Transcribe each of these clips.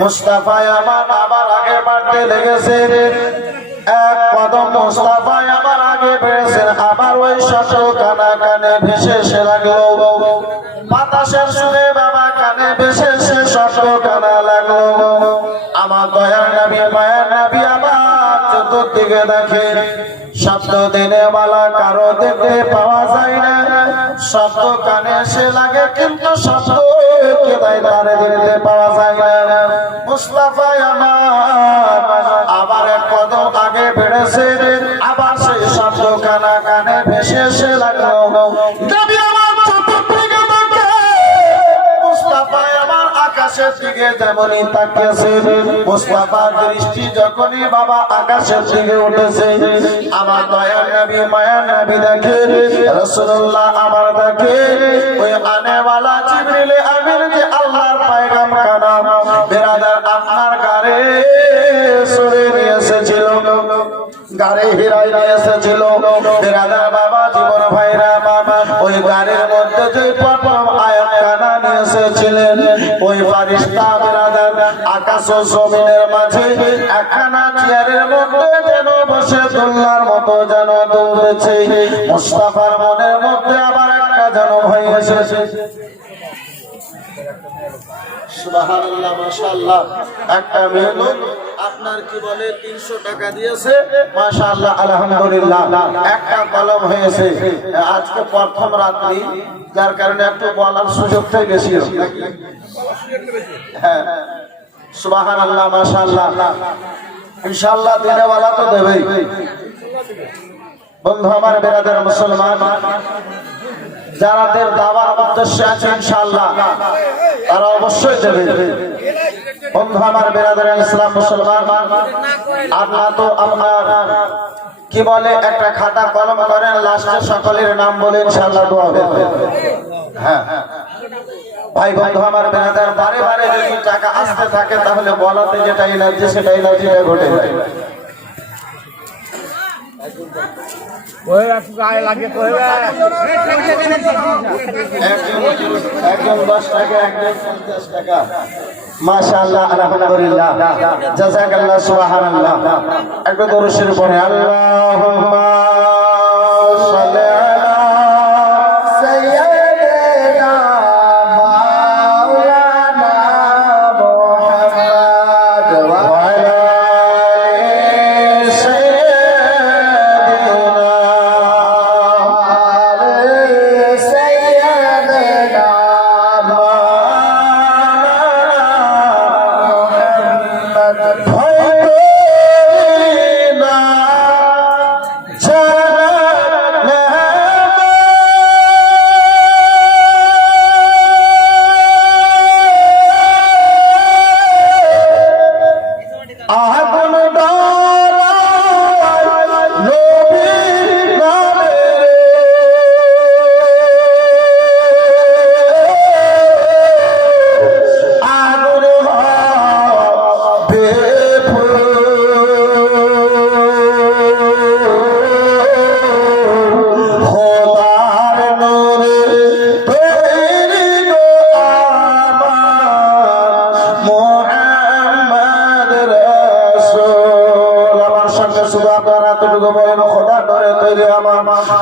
মুস্তাফা আমার আবার আগে বাড়তে লেগেছে, এক কদম মুস্তাফা আমার আগে বেড়েছেন, আমার ওই শত কানা কানে ভেসে এসে লাগলো, বাতাসের সুরে বাবা কানে ভেসে এসে শত কানা লাগলো। আমার দয়ার নবী মায়ার নবী আমার চতুর্দিকে দেখে, শব্দ দিনে মালা কারো দেখতে পাওয়া যায় না, শব্দ কানে এসে লাগে কিন্তু শব্দ কেদায় তারে দেখতে পাওয়া যায় না। মুস্তাফা আমার আবার এক কদম আগে বেড়েছে, আবার সেই শব্দ কানা কানে ভেসে এসে লাগলো। নবী আমার চতুর্দিকে দেখে, মুস্তাফা আমার আকাশের দিকে যেমনই তাকিয়েছে, মুস্তাফার দৃষ্টি যখনই বাবা আকাশের দিকে উঠেছে, আমার দয়ার নবী মায়ার নবী দেখে, রাসূলুল্লাহ আমার দেখে, ওই আনেওয়ালা জিবরিল আমিন যে আল্লাহর পয়গাম কানা বেরাদার আপনার গারে সরে নিয়ে এসেছিল, গারে হিরাই নিয়ে এসেছিল বেরাদার বাবা জীবন ভাইরা বাবা, ওই গারের মধ্যে যে প্রথম আয়াত কানা নিয়ে এসেছিলেন, ওই ফারিস্তা বেরাদার আকাশ ও জমিনের মাঝে একখানা চেয়ারের মধ্যে যেন বসে দোলনার মতো যেন দুলছে। মুস্তাফার মনের মধ্যে আবার একটা যেন ভয় এসেছে। সুবহানাল্লাহ, মাশাআল্লাহ। একটা মেয়ে লোক আপনার কি বলে 300 টাকা দিয়েছে, মাশাআল্লাহ আলহামদুলিল্লাহ, একটা কলম হয়েছে। আজকে প্রথম রাত্রি, যার কারণে একটু বলার সুযোগটাই বেশি হবে। হ্যাঁ, সুবহানাল্লাহ, মাশাআল্লাহ। ইনশাআল্লাহ দিনেওয়ালা তো দেবেই। বন্ধু আমার বেরাদার মুসলমান, যারাদের দাওয়ার উদ্দেশ্যে আছে ইনশাআল্লাহ তারা অবশ্যই দেবে। বন্ধু আমার বেরাদার ইসলাম মুসলমান, আপনারা তো আপনার কি বলে একটা খাতা কলম করেন, লাস্টে সকলের নাম বলে ইনশাআল্লাহ দোয়া হবে। হ্যাঁ ভাই, বন্ধু আমার বেরাদার, বারে বারে যদি টাকা আসতে থাকে তাহলে বলাতে যেটা এনার্জি সেটা এনার্জিটা ঘটে যায়। একজন 10 টাকা, একজন 50 টাকা। মাশাআল্লাহ, আলহামদুলিল্লাহ, জাযাকাল্লাহ, সুবহানাল্লাহ। একটু দরুদ শরীফ পড়ে, আল্লাহুম্মা সাল্লি আলা সাইয়্যিদিনা মাওলানা মুহাম্মদ ওয়া আলা আলি সাইয়্যিদিনা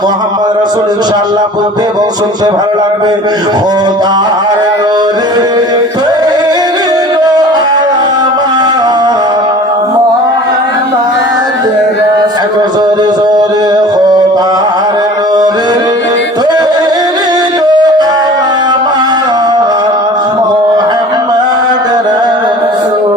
মোহাম্মদ রাসূল ইনশাআল্লাহ বলতে এবং শুনতে ভালো লাগবে। খোদার নূরে তৈরি গো আমার মোহাম্মদ রাসূল, জোরে জোরে খোদার নূরে তৈরি গো আমার মোহাম্মদ রাসূল।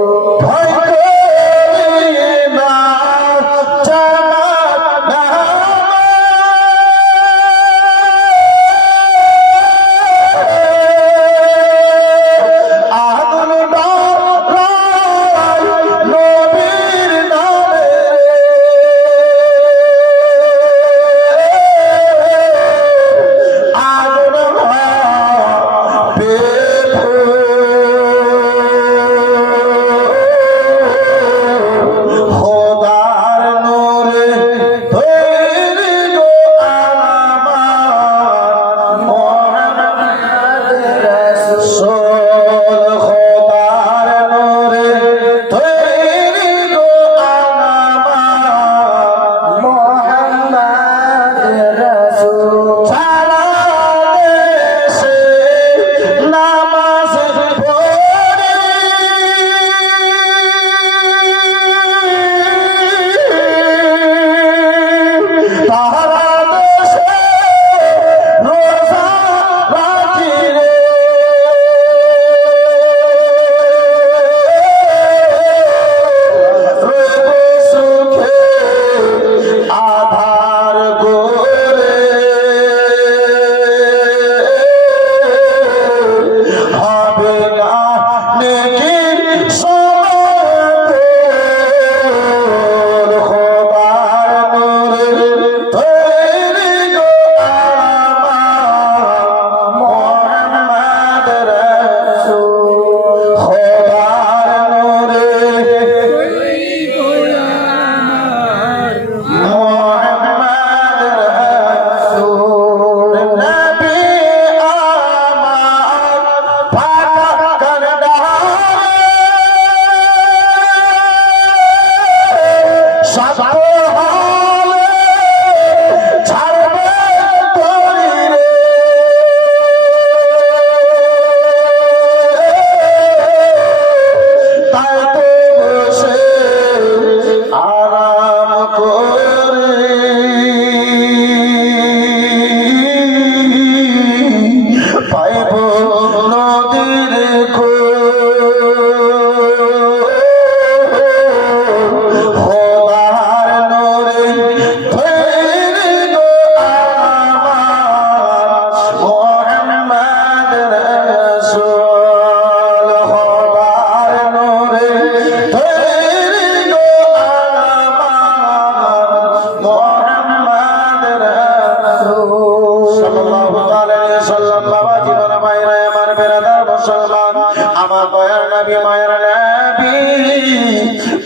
মায়ের নবী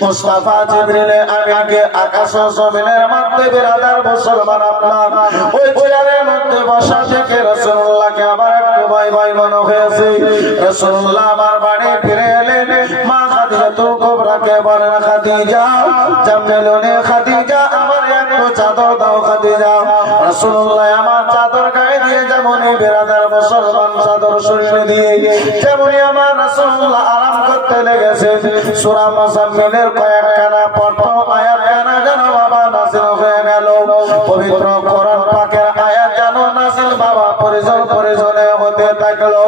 মুস্তাফা জিবরিলে আমিনকে আকাশ ও জমিনের মধ্যে বিরাদার মুসলমান আপনার ওই চেয়ারের মধ্যে বসা থেকে রাসূলুল্লাহকে আবার একটু ভয় ভয় মনে হয়েছে। রাসূলুল্লাহ আমার বাড়ি ফিরে এলেন। মা খাদিজাতুল কুবরাকে বলেন, খাদিজা জামলেনে খাদিজা আমার একটু চাদর দাও খাদিজা। রাসূলুল্লাহ আমার চাদর গায়ে দিয়ে যেমনই বিরাদার মুসলমান চাদর শরীরে দিয়ে যেমনই আমার রাসূলুল্লাহ আরাম করতে লেগেছেন, সূরা মুজাম্মিলের কয়েকখানা প্রথম আয়াত কানা যেন বাবা নাযিল হয়ে গেল। পবিত্র কোরআন পাকের আয়াত যেন নাযিল বাবা পরিজন পরিজনে হতে থাকলো।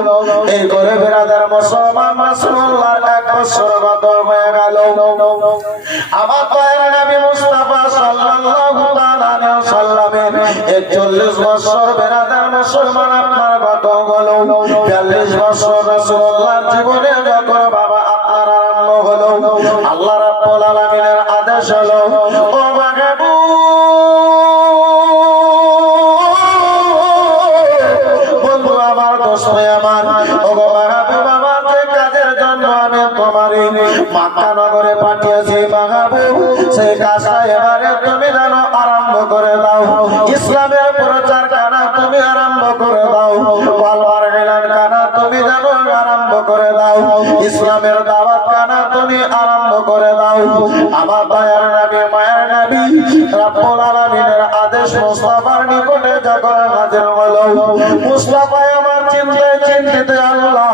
এই করে বিরাদার মুসলমান রাসূলুল্লাহর 1 বছর গত হয়ে গেল। আমার দয়ার নবী মুস্তাফা সাল্লাল্লাহু তাআলা আলাইহি ওয়াসাল্লামের 41 বছর বিরাদার মুসলমান আপনার গত হলো। 42 বছর রাসূলুল্লাহর জীবনে যখন বাবা আপনার আরম্ভ হলো, আল্লাহ রাব্বুল আলামিনের আদেশ হলো, ও মাহবুব বন্ধু আমার, দোস্ত আমার, ও মাহবুব আমার, যে কাজের জন্য আমি তোমারই মক্কা নগরে পাঠিয়েছি মাহবুব, সেই কাজটা এবারে তুমি যেন আরম্ভ করে দাও। ইসলামের প্রচার কানা তুমি আরম্ভ করে দাও। বলবার এলান কানা তুমি যেন আরম্ভ করে দাও। ইসলামের দাওয়াত কানা তুমি আরম্ভ করে দাও। আমার দয়ার নবী মায়ের নবী রব্বুল আলামিনের আদেশ মুস্তাফার নিকটে যখন হাজির হলো, মুস্তাফা আমার চিন্তায় চিন্তিত, আল্লাহ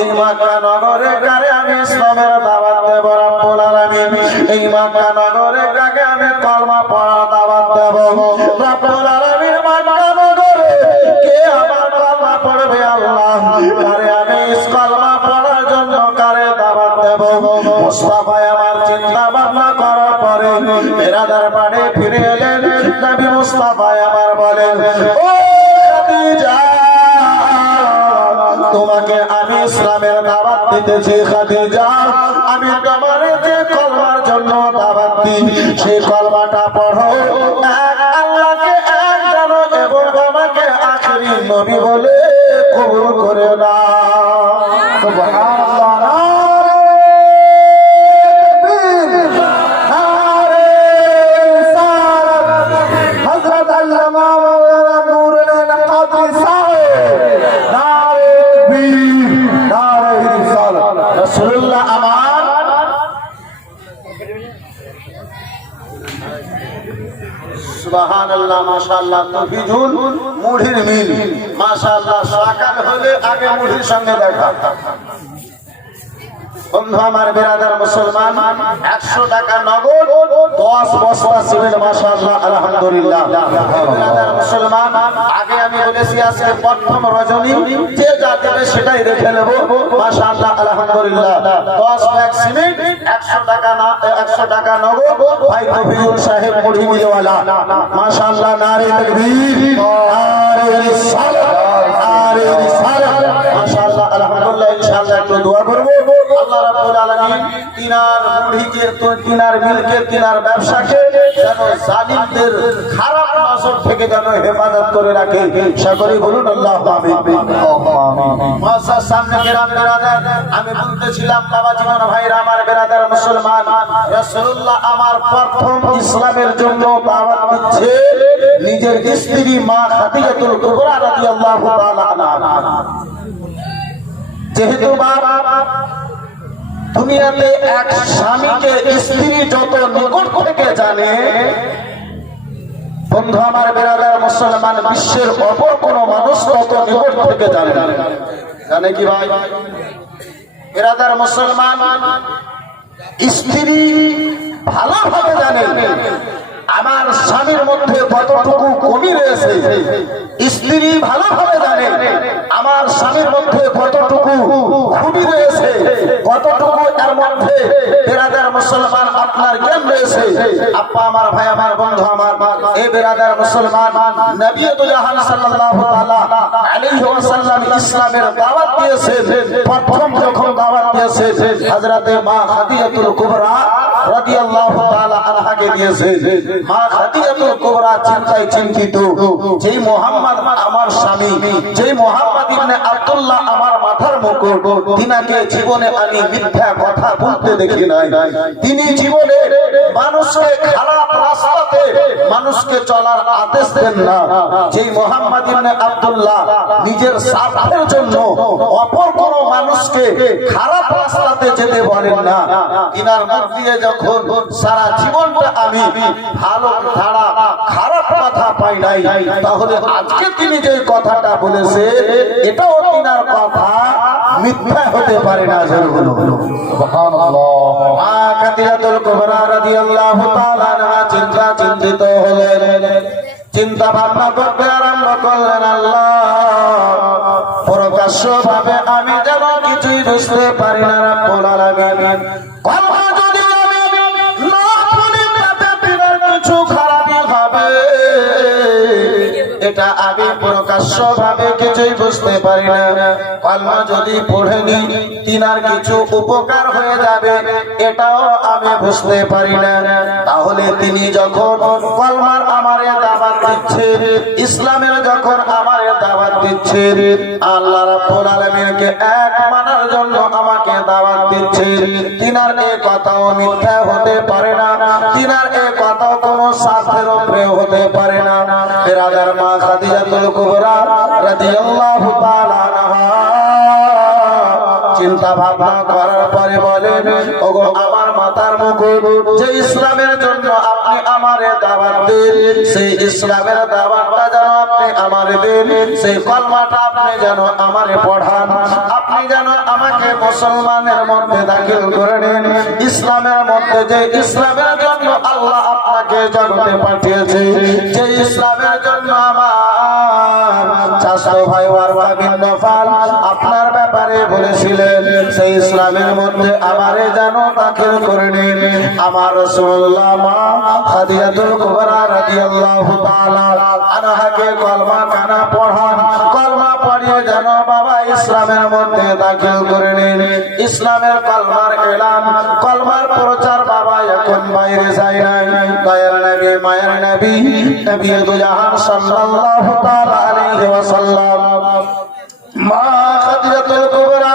এই মক্কা নগরে কারে আমি ইসলামের দাওয়াত দেব রব্বুল আলামিন, এই মক্কা নগরে কাকে আমি কলমা পড়ার দাওয়াত দেব রব্বুল আলামিন, মক্কা নগরে কে আমার কলমা পড়বে আল্লাহ, কারে আমি কলমা পড়ার জন্য কারে দাওয়াত দেব। মুস্তাফা আমার চিন্তা ভাবনা করার পরে বিরাদার বাড়ি ফিরে এলেন। নবী মুস্তাফা আমার বলেন, ও খাদিজা তোমাকে আমি ইসলামের দাওয়াত দিতেছি খাদিজা, আমি তোমার যে কলমার জন্য দাওয়াত দিই সেই কলমাটা পড়ো, এক আল্লাহকে এক জানো এবং আমাকে আখেরি নবী বলে কবুল করে নাও। সুবহানাল্লাহ। হযরত আল্লামা মাওলানা নুরুল আইন কাদরি সাহেব, নারে তাকবীর, নারে রিসালাত। রাসূলুল্লাহ আমার সুবহানাল্লাহ, মাশাআল্লাহ, তফিজুল মুড়ির মিল, মাশাআল্লাহ, সকাল হলে আগে মুড়ির সঙ্গে দেখা। বন্ধু আমার বিরাদার মুসলমান 100 টাকা নগদ 10 বস্তা সিমেন্ট, মাশাআল্লাহ, আলহামদুলিল্লাহ। বিরাদার মুসলমান আগে আমি বলেছি আজকে প্রথম রজনী, যে যা দেবে সেটাই রেখে নেব, মাশাআল্লাহ, আলহামদুলিল্লাহ। 10 ব্যাগ সিমেন্ট 100 টাকা নগদ ভাই তফিজুল সাহেব মুড়ি মিলওয়ালা, মাশাআল্লাহ, নারে তাকবীর, নারে রিসালাত, নারে রিসালাত, মাশাআল্লাহ, আলহামদুলিল্লাহ। ইনশাআল্লাহ একটু দোয়া করব, আল্লাহ রাব্বুল আলামিন তিনার মুড়িকে, তিনার মিলকে, তিনার ব্যবসাকে যেন জালিমদের খারাপ নজর থেকে যেন হেফাজত করে রাখে। সকলেই বলুন আল্লাহু আমিন। মুআজ্জাজ সামনে কেরাম বিরাদার, আমি বলতেছিলাম বাবা জীবন ভাইরা আমার বিরাদার মুসলমান, রাসূলুল্লাহ আমার প্রথম ইসলামের জন্য দাওয়াত দিচ্ছে নিজের স্ত্রী মা খাদিজাতুল কুবরা রাদিয়াল্লাহু তাআলা আনহা। যেহেতু বাবা দুনিয়াতে এক স্বামীকে স্ত্রী যত নিকট থেকে জানে, বন্ধু আমার বিরাদার মুসলমান, বিশ্বের অপর কোন মানুষ তত নিকট থেকে জানে। জানে কি ভাই বিরাদার মুসলমান? স্ত্রী ভালোভাবে জানে আমার স্বামীর মধ্যে কতটুকু কমি রয়েছে, স্ত্রী ভালোভাবে জানে আমার স্বামীর মধ্যে কতটুকু খুবই রয়েছে, কতটুকু এর মধ্যে বিরাদার মুসলমান আপনার জ্ঞান রয়েছে। আপা আমার, ভাই আমার, বন্ধু আমার, এই বিরাদার মুসলমান নবী দুজাহান সাল্লাল্লাহু তাআলা আলাইহি ওয়াসাল্লাম ইসলামের দাওয়াত দিয়েছেন। প্রথম যখন দাওয়াত দিয়েছেন হযরতে মা খাদিজাতুল কুবরা রাদিয়াল্লাহু তাআলা আনহাকে দিয়েছে। মা খাদিজাতুল কুবরা চিন্তায় চিন্তিত, যেই মুহাম্মদ আমার স্বামী, যেই মুহাম্মদ ইবনে আব্দুল্লাহ আমার মাথার মুকুট, তিনাকে জীবনে আমি মিথ্যা কথা বলতে দেখি নাই। তিনি জীবনে মানুষকে খারাপ রাস্তাতে মানুষকে চলার আদেশ দেন না। যেই মুহাম্মদ ইবনে আব্দুল্লাহ নিজের স্বার্থের জন্য অপর কোন মানুষকে খারাপ রাস্তাতে যেতে বলেন না, তিনার মুখ দিয়ে যখন সারা জীবনটা আমি ভালো ছাড়া খারাপ কথা পাই নাই, তাহলে আজকে তিনি যে কথাটা বলেছে এটাও তিনার কথা মিথ্যা হতে পারে না। সুবহানাল্লাহ। মা খাদিজাতুল কুবরা রাদিয়াল্লাহু তাআলা আনহা চিন্তিত হলেন, চিন্তা ভাবনা করতে আরম্ভ করলেন, আল্লাহ প্রকাশ্য ভাবে আমি যেন কিছুই বুঝতে পারি না রব্বুল আলামিন। কলমা যদি আমি না পড়ি তাতে বিরাট কিছু খারাপই হবে, এটা আমি প্রকাশ্য ভাবে কিছুই বুঝতে পারি না। কলমা যদি পড়েনি তিনার কিছু উপকার হয়ে যাবে, এটাও আমি বুঝতে পারি না। তাহলে তিনি যখন কলমার আমারে দাওয়াত দিচ্ছেন, ইসলামের যখন আমারে দাওয়াত দিচ্ছেন, আল্লাহ রাব্বুল আলামিনকে এক মানার জন্য আমাকে দাওয়াত দিচ্ছেন, তিনার এই কথাও মিথ্যা হতে পারে না, তিনার এই কথাও কোনো স্বার্থের উপরে হতে পারে না। বিরাদার মা খাদিজাতুল কুবরা রাদিয়াল্লাহু তাআলা আনহা চিন্তা ভাবনা করার পরে বলেন, ওগো আমার মাথার মুকুট, যে ইসলামের জন্য আপনি আমারে দাওয়াত দেন, সেই ইসলামের দাওয়াতটা যেন আপনি আমারে দেন, সেই কলমাটা আপনি যেন আমারে পড়ান, আপনি যেন আমাকে মুসলমানের মধ্যে দাখিল করে নেন। ইসলামের মধ্যে, যে ইসলামের জন্য আল্লাহ আপনাকে জগতে পাঠিয়েছে, যে ইসলামের জন্য আমার চাচা ভাই ওয়ারকা বিন নফল আপনার ব্যাপারে বলেছিলেন, সেই ইসলামের মধ্যে আমারে যেন দাখিল করে নিন। আমার রাসূলুল্লাহ মা খাদিজাতুল কুবরা রাদিয়াল্লাহু তাআলা আনহাকে কলমা কানা পড়ান, কলমা পড়িয়ে যেন বাবা ইসলামের মধ্যে দাখিল করে নিন। ইসলামের কলমার এলান, কলমার প্রচার বাবা এখন বাইরে যায় নাই। দয়ার নবী, মায়ের নবী, নবী দু জাহান সাল্লাল্লাহু তাআলা আলাইহি ওয়াসাল্লাম মা খাদিজাতুল কুবরা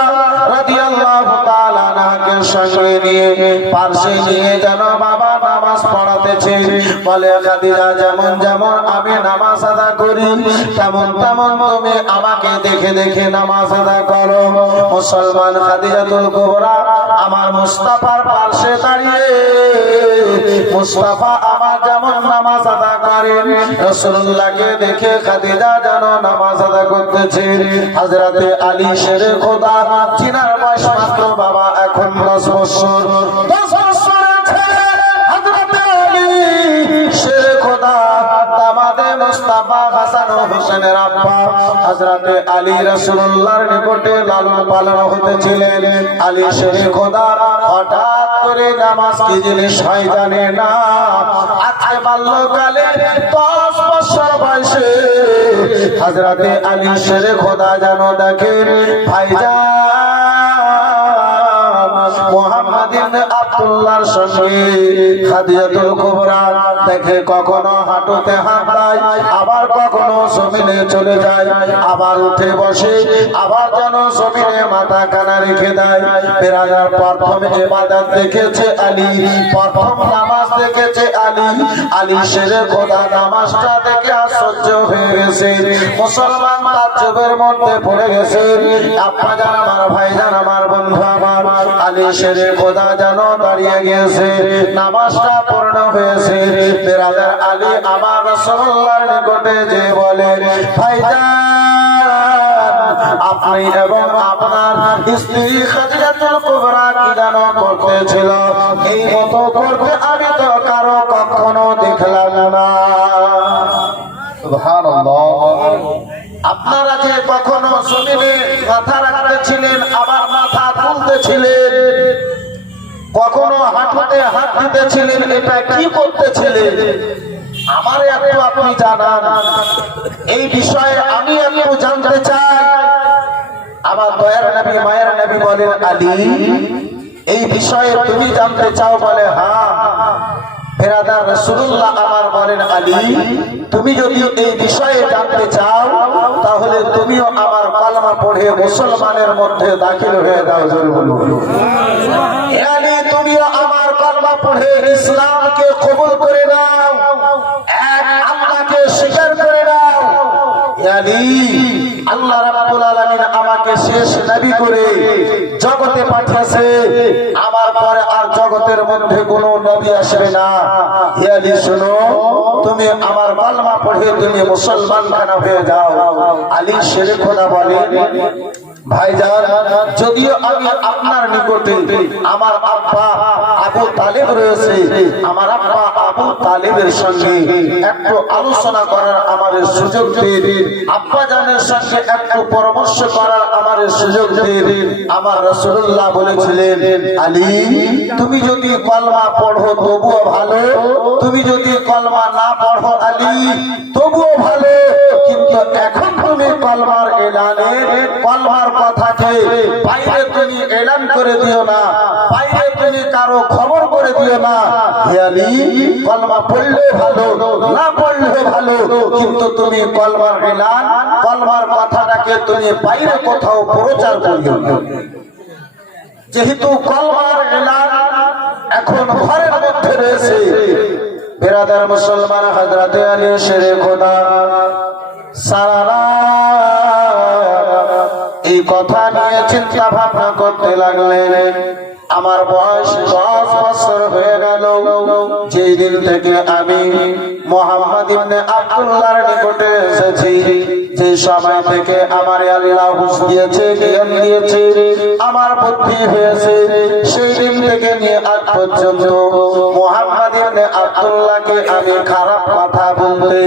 রাদিয়াল্লাহু তাআলা আনহাকে সঙ্গে নিয়ে পাশে নিয়ে যেন বাবা নামাজ পড়াতেছে। বলে, খাদিজা যেমন যেমন আমি নামাজ আদা করি, তেমন তেমন তুমি আমাকে দেখে দেখে নামাজ আদা করো। মুসলমান খাদিজাতুল কুবরা আমার মুস্তাফার পাশে দাঁড়িয়ে, মুস্তাফা আমার যেমন নামাজ আদা করেন, রাসূলুল্লাহকে দেখে খাদিজা যেন নামাজ আদা করতেছে। হযরতে আলী শেরে খোদা, চিনার বয়স মাত্র বাবা এখন 10 বছর। 10 বছরের ছেলে হযরতে আলী শেরে খোদা, দামাদে মুস্তাফা হাসান ও হোসেনের আব্বা হযরতে আলী রাসূলুল্লাহর নিকটে লালন পালন হতেছিলেন। আলী শেরে খোদা হঠাৎ করে নামাজ কি জিনিস হয় জানে না। আজকে বাল্যকালে 10 বছর বয়সে হযরতে আলী শেরে খোদা যেন দেখেন ভাইজান মুহাম্মদ ইবনে আব্দুল্লাহর সঙ্গে খাদিজাতুল কুবরা দেখে কখনো হাঁটুতে হাত দেয়, আবার কখনো জমিনে চলে যায়, আবার উঠে বসে, আবার যেন জমিনে মাথা কানা রেখে দেয়। বিরাদার প্রথম ইবাদত দেখেছে আলী, প্রথম নামাজ দেখেছে আলী। আলী শেরে খোদা নামাজটা দেখে আশ্চর্য হয়ে গেছে। মুসলমান তাজ্জুবের মধ্যে পড়ে গেছে। আপনারা আমার ভাইজান, আমার বন্ধু আমার, আলী শেরে খোদা যেন দাঁড়িয়ে গিয়েছে, নামাজটা পূর্ণ হয়েছে। বিরাদার আলী আমার রাসূলুল্লাহর নিকটে যে বলে, ভাইজান আপনি এবং আপনার স্ত্রী খাদিজাতুল কুবরা কি যেন করতেছিল, এই মতো করতে আমি তো কারো কখনো দেখলাম না। সুবহানাল্লাহ। আপনারা যে কখনো জমিনে মাথা রাখতেছিলেন, আবার মাথা তুলতেছিলেন, কখনো হাঁটুতে হাত দিতেছিলেন, এটা কি করতেছিলেন আমার একটু আপনি জানান। এই বিষয়ে আমি একটু জানতে চাই। আমার দয়ার নবী, মায়ের নবী বলেন, আলী এই বিষয়ে তুমি জানতে চাও? বলে, হ্যাঁ বেরাদার রাসূলুল্লাহ আমার বলেন, আলী তুমি যদি এই বিষয়ে জানতে চাও তাহলে তুমিও আমার কালেমা পড়ে মুসলমানের মধ্যে দাখিল হয়ে যাও। জোরে বলুন আলী তুমিও আমার কালেমা পড়ে ইসলামকে কবুল করে নাও, এক আল্লাহকে স্বীকার করে নাও। আলী আল্লাহ রাব্বুল আলামিন আমাকে শেষ নবী করে জগতে পাঠিয়েছে, আমার পরে আর জগতের মধ্যে কোনো নবী আসবে না। হে আলী শোনো, তুমি আমার কালেমা পড়ে তুমি মুসলমান খানা হয়ে যাও। আলী শেরে খোদা বলে, ভাইজান যদিও আমি আপনার নিকটে আমার আব্বা আবু তালেব রয়েছে, আমার আব্বা আবু তালেবের সঙ্গে একটু আলোচনা করার আমাদের সুযোগ দিন, আব্বা জানের সঙ্গে একটু পরামর্শ করার আমাদের সুযোগ দিন। আমার রাসূলুল্লাহ বলেছিলেন, আলী তুমি যদি কলমা পড়ো তবুও ভালো, তুমি যদি কলমা না পড়ো আলী তবুও ভালো, কিন্তু এখন তুমি কলমার এলানে কলমার কথাকে বাইরে তুমি এলান করে দিও না, বাইরে তুমি কারো খবর করে দিও না। হে আলী কলমা পড়লে ভালো, না পড়লে ভালো, কিন্তু তুমি কলমার এলান কলমার কথাটাকে তুমি বাইরে কোথাও প্রচার করিও না। যেহেতু কলমার এলান এখন ঘরের মধ্যে রয়েছে, বেরাদার মুসলমান হযরতে আলী শেরে খোদা সারা এই কথা নিয়ে চিন্তা ভাবনা করতে লাগলেন। আমার বয়স 10 বছর হয়ে গেল, যেই দিন থেকে আমি মুহাম্মদ ইবনে আব্দুল্লাহর নিকটে এসেছি, যে সময় থেকে আমার আল্লাহ হুঁশ দিয়েছে, জ্ঞান দিয়েছে, আমার বুদ্ধি হয়েছে, সেই দিন থেকে নিয়ে আজ পর্যন্ত মুহাম্মদ ইবনে আব্দুল্লাহকে আমি খারাপ কথা বলতে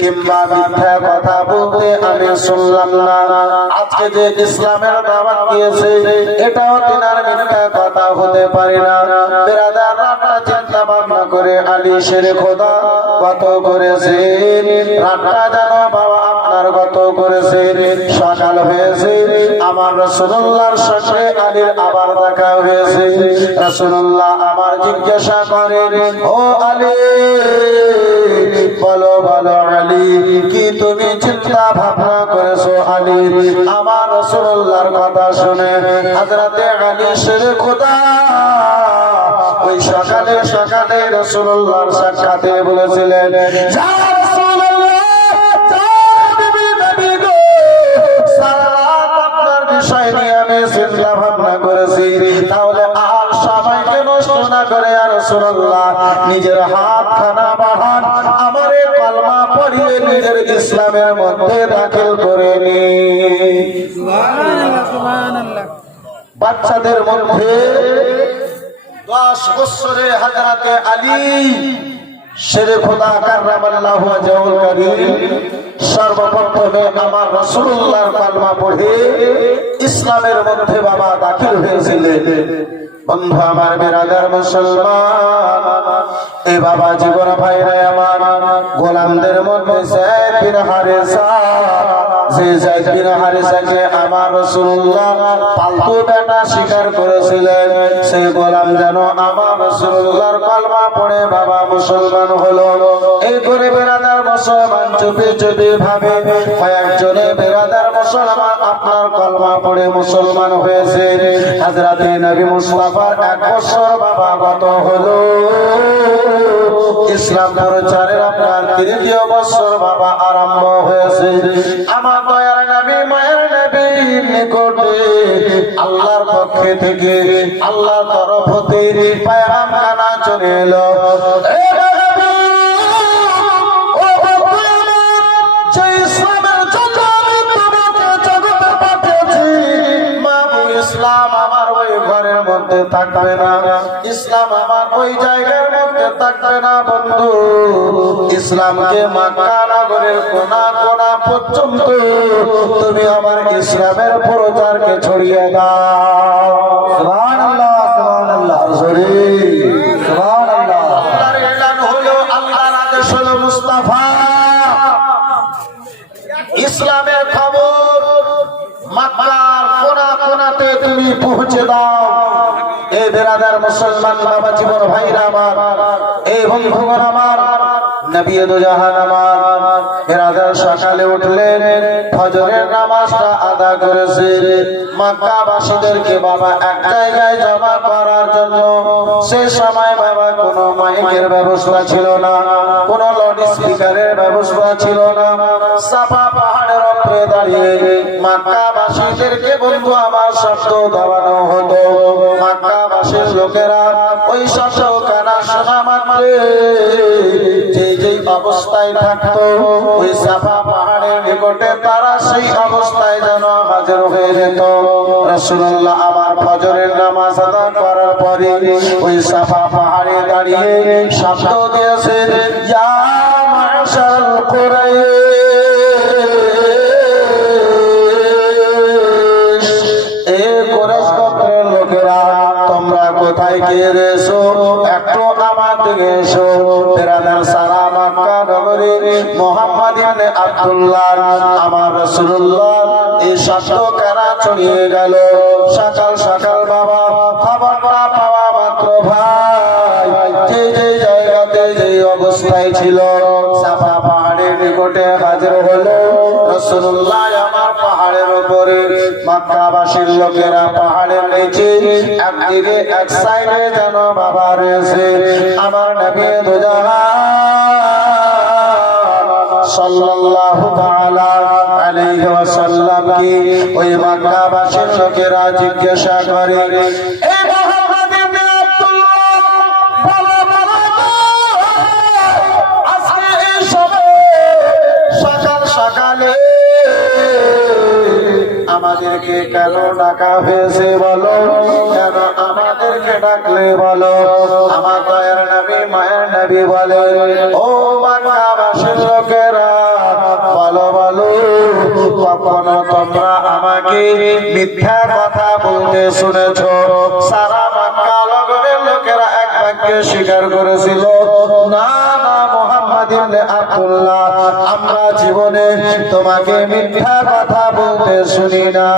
কিংবা মিথ্যা কথা বলতে আমি শুনলাম না। আজকে যে ইসলামের দাওয়াত দিয়েছে এটাও তিনার মিথ্যা কথা হতে পারে না। বেরাদার রাতটা চিন্তা ভাবনা করে আলী শেরে খোদা কত করেছে, রাতটা জানো বাবা আপনার কত করেছে। সকাল হয়েছে, আমার রাসূলুল্লাহর সঙ্গে আলীর আবার দেখা হয়েছে। রাসূলুল্লাহ আমার জিজ্ঞাসা করেন, ও আলী বলো বলো আলী কি তুমি চিন্তা ভাবনা করেছো আলী? আমার রাসূলুল্লাহর কথা শুনে হযরতে আলী শেরে খোদা ওই সকালে সকালে রাসূলুল্লাহর সাক্ষাতে বলেছিলেন, যা রাসূলুল্লাহ আপনার বিষয় নিয়ে আমি চিন্তা ভাবনা করেছি, তাহলে আর সময়কে নষ্ট না করে আর রাসূলুল্লাহ নিজের হাত খানা বাড়ান, আমার এই কলমা পড়িয়ে নিজের ইসলামের মধ্যে দাখিল করে নিন। সুবহানাল্লাহ সুবহানাল্লাহ। বাচ্চাদের মধ্যে 10 বছরে হযরতে আলী শেরে খোদা কাররামাল্লাহু ওয়াজহুল কারীম সর্বপ্রথমে আমার রাসূলুল্লাহর কালমা পড়ে ইসলামের মধ্যে বাবা দাখিল হয়েছিলেন। বন্ধু আমার বেরাদার মুসলমান, এ বাবা জীবন ভাইরা আমার, গোলামদের মধ্যে যায়েদ বিন হারেসা, যে যায়েদ বিন হারেসাকে আমার রাসূলুল্লাহ পালতু বেটা স্বীকার করেছিলেন, সেই গোলাম যেন আমার রাসূলুল্লাহর কালমা পড়ে বাবা মুসলমান হলো। এই করে বেরাদার মুসলমান চুপি চুপি ভাবে কয়েকজনে বেরাদার মুসলমান আপনার কালমা পড়ে মুসলমান হয়েছে। হযরতে নবী মুস্তাফার 1 বছর বাবা গত হলো, ইসলাম প্রচারের আপনার 3য় বছর বাবা আরম্ভ হয়েছে। আমার দয়ার নবী মায়ের নবী নিকটে আল্লাহর পক্ষে থেকে আল্লাহর তরফ হতে পেগাম খানা চলে এলো। ইসলাম আমার ওই ঘরের মধ্যে থাকবে না, ইসলাম আমার ওই জায়গার মধ্যে থাকবে না বন্ধু। ইসলামকে মক্কা নগরের কোনা কোনা পর্যন্ত তুমি আমার ইসলামের প্রচারকে ছড়িয়ে দাও। সুবহানাল্লাহ সুবহানাল্লাহ সুবহানাল্লাহ। আল্লাহর এলান হলো, আল্লাহর আদেশ হলো, মুস্তাফা ইসলামের খবর মক্কার কোনা কোনাতে তুমি পৌঁছে দাও। এদের বেরাদার মুসলমান বাবা জীবন ভাইরা আমার, এই বন্ধুগণ আমার, নবী দু জাহান আমার বেরাদার সকালে উঠলেন, ফজরের নামাজটা আদা করেছে। মক্কাবাসীদেরকে বাবা এক জায়গায় জমা করার জন্য সে সময় বাবা কোনো মাইকের ব্যবস্থা ছিল না, কোনো লাউড স্পিকারের ব্যবস্থা ছিল না। সাফা পাহাড়ের উপরে দাঁড়িয়ে মক্কাবাসীদেরকে বন্ধু আমার শব্দ দেওয়ানো হতো। মক্কাবাসীর লোকেরা ওই শব্দ কানা শোনা মাত্রে যে যেই অবস্থায় থাকতো ওই সাফা পাহাড়ের নিকটে তারা সেই অবস্থায় যেন হাজির হয়ে যেত। রাসূলুল্লাহ আমার ফজরের নামাজ আদা করার পরে ওই সাফা পাহাড়ে দাঁড়িয়ে শব্দ দিয়েছে, ইয়া মাশাল কুরাইশ, এ কুরাইশ গোত্রের লোকেরা তোমরা কোথায় গিয়ে এসো, একটু আমার দিকে এসো। বেরাদার সারা মক্কা নগরী মুহাম্মদ ইবনে আব্দুল্লাহ আমার রাসূলুল্লাহ এই শব্দ কানা ছড়িয়ে গেল। সকাল সকাল বাবা খবরটা পাওয়া মাত্র ভাই যে যে জায়গাতে যে অবস্থায় ছিল সাফা পাহাড়ের নিকটে হাজির হলো রাসূলুল্লাহ আমার পাহাড়ের উপরে। মক্কাবাসীর লোকেরা পাহাড়ের নিচে একদিকে এক সাইডে যেন বাবা রয়েছে আমার নবী দু জাহান সাল্লাল্লাহু তাআলা আলাইহি ওয়াসাল্লাম কি ওই মক্কাবাসীর লোকেরা জিজ্ঞাসা করে, এ মুহাম্মদ ইবনে আব্দুল্লাহ বলো বলো আজকে এই সময় সকাল সকালে আমাদেরকে কেন ডাকা হয়েছে বলো, কেন আমাদেরকে ডাকলে বলো। আমার দয়ার নবী মায়ের নবী বলে, ও মক্কাবাসীর লোকেরা বলো বলো, কখনো তোমরা আমাকে মিথ্যা কথা বলতে শুনেছো? সারা মক্কা নগরের লোকেরা এক বাক্যে স্বীকার করেছিল, না না মুহাম্মদ ইবনে আব্দুল্লাহ, আমরা জীবনে তোমাকে মিথ্যা কথা বলতে শুনি না।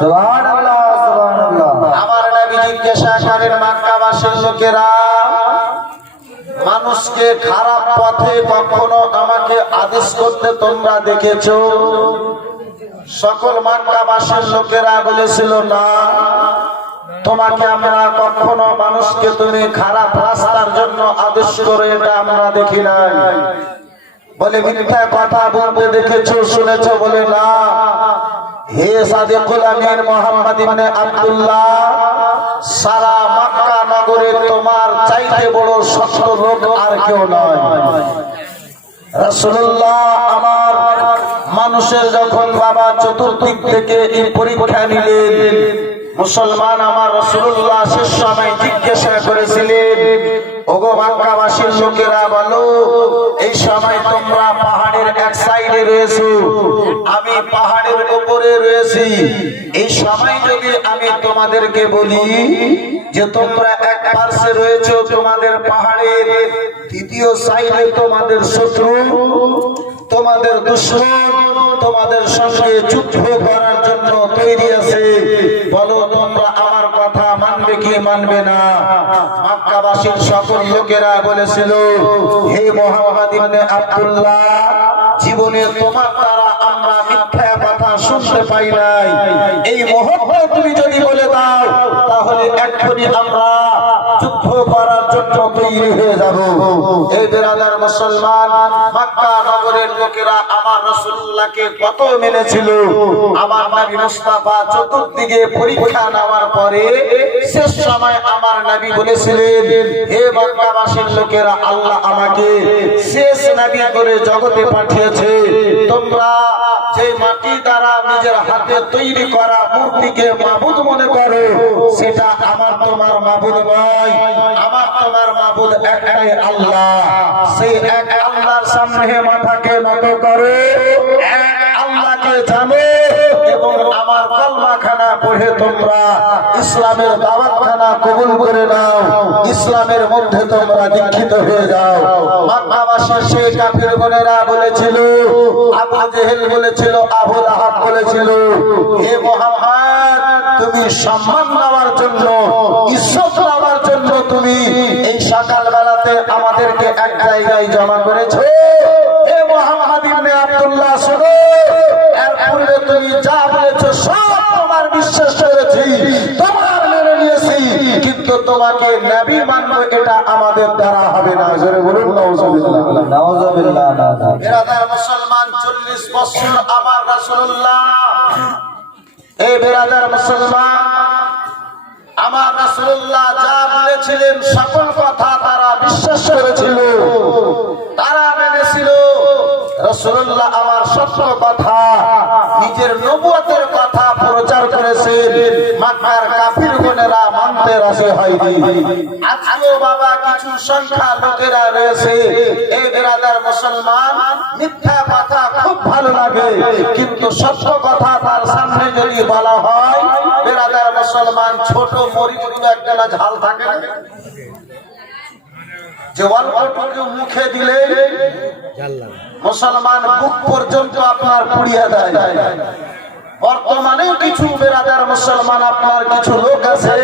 সুবহানাল্লাহ সুবহানাল্লাহ। আমার নবী জিজ্ঞাসা করেন, মক্কাবাসীর লোকেরা মানুষকে খারাপ পথে কখনো আমাকে আদেশ করতে তোমরা দেখেছো? সকল মক্কাবাসীর লোকেরা বলেছিল, না, তোমাকে আমরা কখনো মানুষকে তুমি খারাপ রাস্তার জন্য আদেশ করে এটা আমরা দেখি নাই। বলে মিথ্যা কথা বলতে দেখেছো শুনেছো? বলে না। হে সাদিকুল আমিন মুহাম্মদ ইবনে আব্দুল্লাহ, সারা মক্কা নগরে তোমার চাইতে বড় সত্য লোক আর কেউ নয়। রাসূলুল্লাহ আমার মানুষের যখন বাবা চতুর্দিক থেকে এই পরীক্ষা নিলেন, মুসলমান আমার রাসূলুল্লাহ শেষ সময় জিজ্ঞাসা করেছিলেন, ওগো মক্কাবাসীর লোকেরা বলো, এই সময় তোমরা পাহাড়ের এক সাইডে রয়েছো, আমি পাহাড়ের উপরে রয়েছি। এই সময় যদি আমি তোমাদেরকে বলি যে তোমরা এক পাশে রয়েছো তোমাদের পাহাড়ের, দ্বিতীয় সাইডে তোমাদের শত্রু, তোমাদের দুশমন তোমাদের সঙ্গে যুদ্ধ করার জন্য তৈরি আছে, বলো তোমরা আমার কথা মানবে কি মানবে না? মক্কাবাসীর সকল লোকেরা বলেছিল, হে মুহাম্মদ ইবনে আব্দুল্লাহ, জীবনে তোমার দ্বারা আমরা মিথ্যা কথা শুনতে পাই নাই। এই মুহূর্তে তুমি যদি বলে দাও তাহলে এক্ষুনি আমরা যুদ্ধ করার জন্য তৈরি হয়ে যাব। এই বেরাদার মুসলমান, মক্কা নগরের লোকেরা আমার রাসূলুল্লাহকে কত মেনেছিল। আমার নবী মুস্তাফা চতুর্দিকে পরীক্ষা নেওয়ার পরে শেষ সময় আমার নবী বলেছিলেন, হে মক্কাবাসীর লোকেরা, আল্লাহ আমাকে শেষ নবী করে জগতে পাঠিয়েছে। তোমরা যে মাটি দ্বারা নিজের হাতে তৈরি করা মূর্তিকে মাবুদ মনে করো, সেটা আমার তোমার মাবুদ নয়। আমার তোমার মাবুদ একটাই আল্লাহ। সেই এক আল্লাহর সামনে মাথাকে নত করে এক আল্লাহকে জানো এবং আমার কলমাখানা পড়ে তোমরা ইসলামের দাওয়াতখানা কবুল করে নাও, ইসলামের মধ্যে তোমরা দীক্ষিত হয়ে যাও। মক্কাবাসীর সেই কাফির গণেরা বলেছিল, আবু জেহেল বলেছিল, আবু লাহাব বলেছিল, হে মুহাম্মদ, তুমি তুমি সম্মান নেওয়ার জন্য, ইজ্জত নেওয়ার জন্য তুমি এই সকাল বেলাতে আমাদেরকে এক জায়গায় জমা করেছো। হে মুহাম্মদ ইবনে আব্দুল্লাহ, শোনো, এর পূর্বে তুমি যা বলেছো সব তোমার বিশ্বাস করেছি, তোমার মেনে নিয়েছি, কিন্তু তোমাকে নবী মানবো এটা আমাদের দ্বারা হবে না। জোরে বলুন নাউজুবিল্লাহ। নাউজুবিল্লাহ। বিরাদার মুসলমান, 40 বছর আমার রাসূলুল্লাহ, এই বিরাদার মুসলমান, আমার রাসূলুল্লাহ যা বলেছিলেন সকল কথা তারা বিশ্বাস করেছিল, তারা মেনেছিল। রাসূলুল্লাহ আমার সত্য কথা, নিজের নবুয়তের কথা প্রচার করেছেন, মক্কার কাফিরগণেরা মানতে রাজি হয়নি। আজকেও বাবা কিছু সংখ্যা লোকেরা রয়েছে, এই বিরাদার মুসলমান, মিথ্যা কথা খুব ভালো লাগে, কিন্তু সত্য কথা তার সামনে যদি বলা হয়, বিরাদার মুসলমান, ছোট মরিচগুলো একটা ঝাল থাকে না, যে অল্পটুকু মুখে দিলে মুসলমান বুক পর্যন্ত আপনার পুড়িয়ে দেয়। বর্তমানে কিছু বেরাদার মুসলমান, আপনার কিছু লোক আছে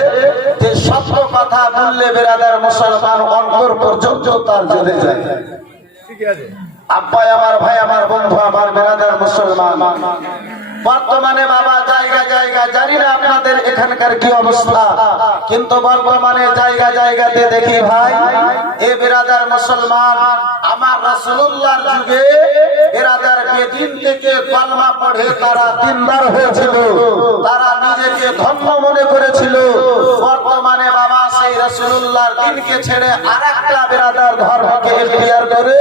যে সত্য কথা বললে বেরাদার মুসলমান অন্তর পর্যন্ত তার জ্বলে যায়। আব্বা আমার, ভাই আমার, বন্ধু আমার, বেরাদার মুসলমান, বর্তমানে বাবা জায়গা জায়গা, জানি না আপনাদের এখানকার কি অবস্থা, কিন্তু বর্তমানে জায়গা জায়গাতে দেখি ভাই, এ বিরাদার মুসলমান, আমার রাসূলুল্লাহর যুগে বিরাদার বেদিন থেকে কলমা পড়ে তারা দিনদার হয়েছিল, তারা নিজেকে ধন্য মনে করেছিল। বর্তমানে বাবা সেই রাসূলুল্লাহর দিনকে ছেড়ে আরেকটা বিরাদার ধর্মকে ইখতিয়ার করে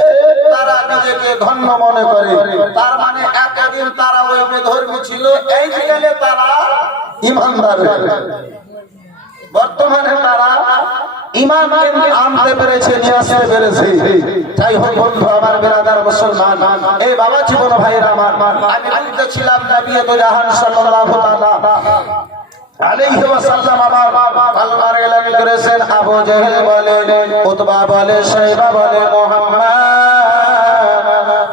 তারা নিজেকে ধন্য মনে করে। তার মানে এতদিন তারা ওই বেধর্মী ছিল, এই যুগে তারা ঈমানদার। বর্তমানে তারা ঈমান আনতে পেরেছে, নিয়ে আসতে পেরেছে। যাই হোক বন্ধু আমার, বেরাদার মুসলমান, এই বাবা জীবন ভাইরা আমার, আমি বলতেছিলাম নবী দো জাহান সাল্লাল্লাহু তাআলা আলাইহি ওয়াসাল্লাম আমার ভালোবার এলান করেছেন। আবু জেহেল বলে, উতবা বলে, শাইবা বলে, মুহাম্মদ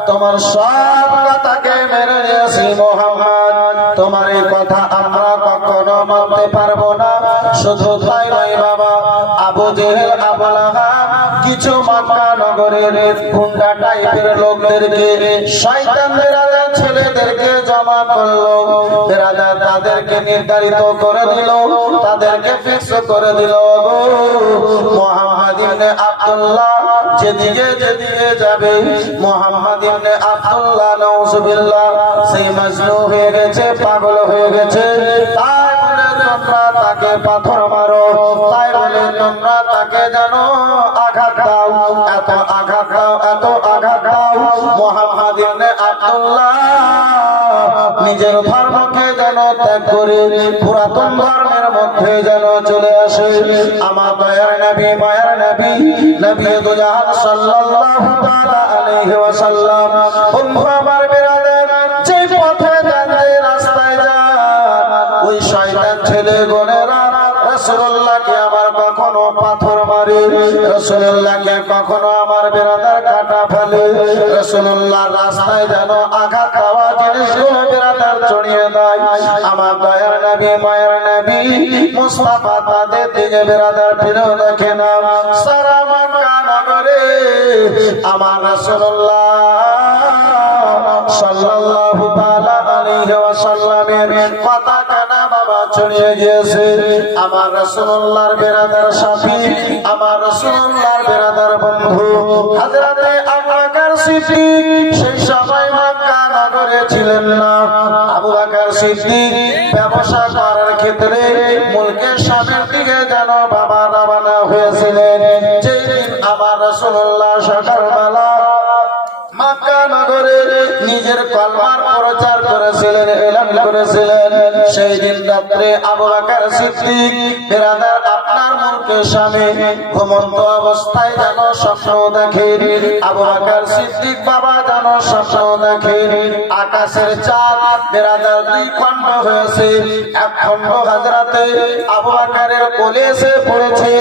তোমার সব কথাকে মেনে নিয়েছি মুহাম্মদ, তোমার এই কথা আমরা কখনো মানতে পারবো না। শুধু তাই নয় বাবা, আবু জেহেল, আবু লাহাব কিছু মক্কা নগরের গুন্ডা টাইপের লোকদেরকে, শয়তান বেরাদার ছেলেদেরকে জমা করলো। বেরাদার তাদেরকে নির্ধারিত করে দিল, তাদেরকে ফিক্স করে দিল, মুহাম্মদ ইবনে আব্দুল্লাহ যেদিকে যেদিকে যাবে, মুহাম্মদ ইবনে আব্দুল্লাহ নাউজুবিল্লাহ সেই মজনু হয়ে গেছে, পাগল হয়ে গেছে। তাই বলে তোমরা তাকে পাথর মারো, তাই বলে তোমরা তাকে জানো আঘাত দাও, এত আঘাত দাও, এত আঘাত দাও। মুহাম্মদ ইবনে আব্দুল্লাহ নিজের ধর্মকে যেন ত্যাগ করে পুরাতন ধর্মের মধ্যে যেন চলে আসে। আমার দয়ার নবী, মায়ার নবী, নবী দো জাহান সাল্লাল্লাহু তাআলা আলাইহি ওয়াসাল্লাম, বন্ধু আমার বেরাদার, যে পথে যান, যে রাস্তায় যান, ওই শয়তান ছেলে গোনেরা রাসূলুল্লাহকে আমার কখনো পাথর মারে, রাসূলুল্লাহকে কখনো আমার বেরাদার কাটা ফেলে, রাসূলুল্লাহর রাস্তায় যেন আঘাত খাওয়া জিনিসগুলো বেরাদার চড়িয়ে দেয়। আমার দয়ার নবী, মায়ের নবী মুস্তাফা তাদের দিকে বেরাদার ফিরেও দেখে না। সারা মক্কা নগরে আমার রাসূলুল্লাহ সাল্লাল্লাহু তাআলা আলাইহি ওয়াসাল্লামের কথা কানা বাবা ছড়িয়ে গিয়েছে। আমার রাসূলুল্লাহর বেরাদার সাথী, আমার রাসূলুল্লাহর বেরাদার বন্ধু হযরতে আবু বকর সিদ্দিক সেই সময় মক্কা নগরে ছিলেন না। আবু বকর সিদ্দিক ব্যবসা করার ক্ষেত্রে মুলকের সামনের দিকে যেন বাবা রওনা হয়েছিলেন। যেদিন আমার রাসূলুল্লাহ সকালবেলা মক্কা নগরে নিজের কলমার প্রচার করেছিলেন, এলান করেছিলেন, সেই দিন রাত্রে আবু বকর সিদ্দিক বেরাদার আপনার মুলকের সামনে ঘুমন্ত অবস্থায় যেন স্বপ্ন দেখে। আবু বকর সিদ্দিক বাবা যেন স্বপ্ন দেখে আকাশের চাঁদ বেরাদার দুই খণ্ড হয়েছে, এক খণ্ড হযরতে আবু বকরের কোলে এসে পড়েছে,